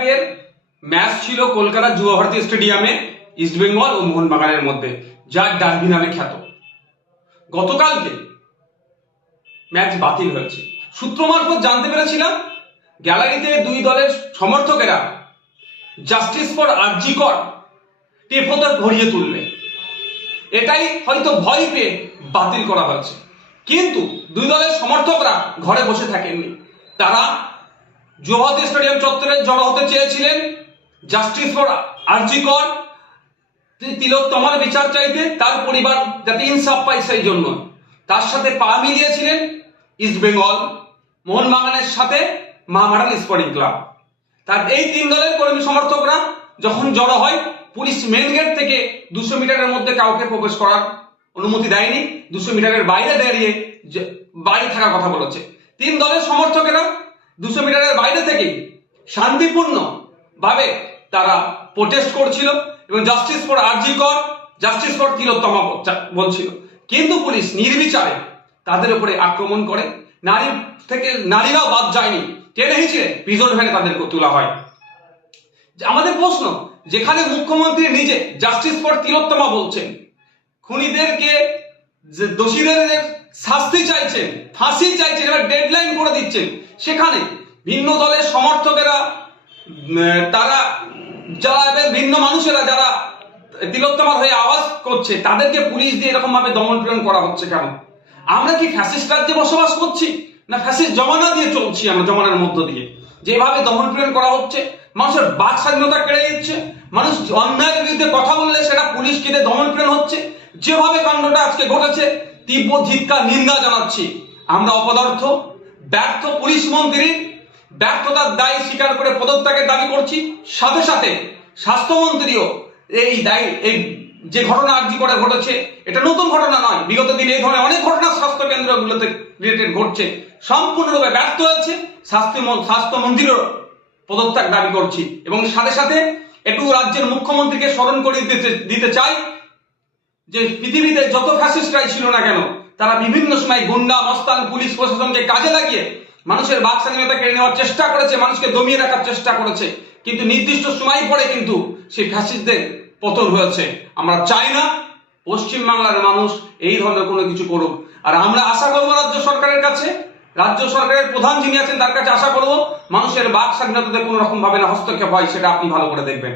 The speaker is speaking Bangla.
কাপের ম্যাচ ছিল কলকাতা যুব ভারতী স্টেডিয়ামে ইস্টবেঙ্গল ও মোহনবাগানের মধ্যে যার ডার্বি নামে খ্যাত। গতকালকে ম্যাচ বাতিল হয়েছে। সূত্র মারফত জানতে পেরেছিলাম, গ্যালারিতে দুই দলের সমর্থকেরা জাস্টিস ফর আরজিকর টেপোতে ভরিয়ে তুলবে। এটাই হয়তো ভয় পেয়ে বাতিল করা হয়েছে। কিন্তু দুই দলের সমর্থকরা ঘরে বসে থাকেননি। তারা জোহাতি স্টেডিয়াম চত্বরে জড়ো হতে চেয়েছিলেন জাস্টিস ফর আরজিকর তিলোত্তমার বিচার চাইতে তার পরিবার যাতে ইনসাফ পায় সেই জন্য। তার সাথে পা মিলিয়েছিলেন ইস্ট বেঙ্গল, মোহনবাগানের সাথে মহামারান স্পোর্টিং ক্লাব। তার এই তিন দলের কর্মী সমর্থকরা যখন জড়ো হয়, পুলিশ মেন গেট থেকে দুশো মিটারের মধ্যে কাউকে প্রবেশ করার অনুমতি দেয়নি। দুশো মিটারের বাইরে দাঁড়িয়ে বাইরে থাকার কথা বলেছে। তিন দলের সমর্থকেরা দুশো মিটারের বাইরে থেকে শান্তিপূর্ণ ভাবে তারা প্রোটেস্ট করছিল এবং জাস্টিস ফর আরজি কর জাস্টিস ফর তিলোত্তমা বলছিল। কিন্তু পুলিশ নির্বিচারে তাদের উপরে আক্রমণ করে। নারী থেকে, নারীরাও বাদ যায়নি। টেনে হিঁচড়ে প্রিজন ভ্যানে তাদেরকে তোলা হয়। আমাদের প্রশ্ন, যেখানে মুখ্যমন্ত্রী নিজে জাস্টিস ফর তিলোত্তমা বলছেন, খুনিদেরকে যে দোষীদের শাস্তি চাইছেন, ফাঁসি চাইছেন, এবার ডেডলাইন করে দিচ্ছেন, সেখানে ভিন্ন দলের সমর্থকেরা তারা যারা ভিন্ন মানুষেরা যারা তিলোত্তমার হয়ে আওয়াজ করছে, তাদেরকে পুলিশ দিয়ে এরকম ভাবে দমন পীড়ন করা হচ্ছে কেন? আমরা কি ফ্যাসিস্ট রাজ্যে বসবাস করছি? না ফ্যাসিস্ট জমানা দিয়ে চলছি আমরা জমানার মধ্য দিয়ে? যেভাবে দমন পীড়ন করা হচ্ছে, মানুষের বাক স্বাধীনতা কেড়ে দিচ্ছে মানুষ অন্যায়ের বিরুদ্ধে কথা বললে সেটা পুলিশ কেটে দমন পীড়ন হচ্ছে যেভাবে কাণ্ডটা আজকে ঘটেছে, তীব্র ধিক্কার, নিন্দা জানাচ্ছি। আমরা অপদার্থ, ব্যর্থ পুলিশ মন্ত্রীর ব্যর্থতার দায় স্বীকার করে পদত্যাগের দাবি করছি। সাথে সাথে স্বাস্থ্যমন্ত্রীও এই দায়, এই যে ঘটনা আর্জি করে ঘটেছে, এটা নতুন ঘটনা নয়। বিগত দিনে এই ধরনের অনেক ঘটনা স্বাস্থ্য কেন্দ্রগুলোতে রিলেটেড ঘটছে। সম্পূর্ণরূপে ব্যর্থ হয়েছে, স্বাস্থ্য মন- স্বাস্থ্যমন্ত্রীরও পদত্যাগ দাবি করছি। এবং সাথে সাথে একটু রাজ্যের মুখ্যমন্ত্রীকে স্মরণ করিয়ে দিতে দিতে চাই। যে পৃথিবীতে যত ফ্যাসিস্টরাই ছিল না কেন, তারা বিভিন্ন সময় গুন্ডা, মস্তান, পুলিশ প্রশাসনকে কাজে লাগিয়ে মানুষের বাক স্বাধীনতা কেড়ে নেওয়ার চেষ্টা করেছে, মানুষকে দমিয়ে রাখার চেষ্টা করেছে। কিন্তু নির্দিষ্ট সময় পরে কিন্তু সেই ফ্যাসিস্টদের পতন হয়েছে। আমরা চাই না পশ্চিম বাংলার মানুষ এই ধরনের কোনো কিছু করুক। আর আমরা আশা করব রাজ্য সরকারের কাছে, রাজ্য সরকারের প্রধান যিনি আছেন তার কাছে আশা করব মানুষের বাক স্বাধীনতাতে কোনো রকম ভাবে না হস্তক্ষেপ হয়, সেটা আপনি ভালো করে দেখবেন।